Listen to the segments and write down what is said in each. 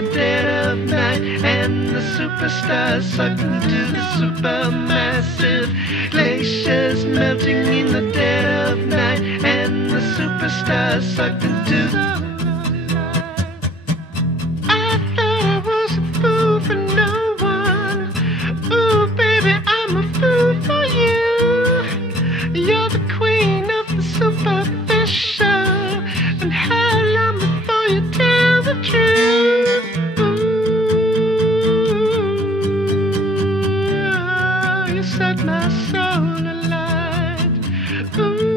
the dead of night, and the superstars sucked into the supermassive glaciers melting in the dead of night, and the superstars sucked into the... I thought I was a fool for no one. Ooh, baby, I'm a fool for you. You're the queen of the superficial, and how long before you tell the truth? Ooh, you set my soul alight. Ooh,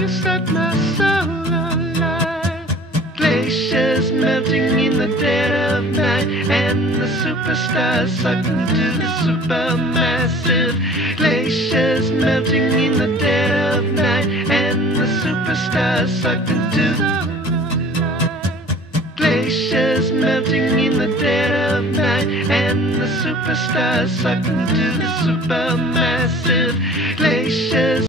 you set my soul alight. Glaciers melting in the dead of night, and the superstars sucked into the supermassive glaciers melting in the dead of night, and the superstars sucked into the glaciers melting in the dead of night, and the superstars sucked into the supermassive glaciers.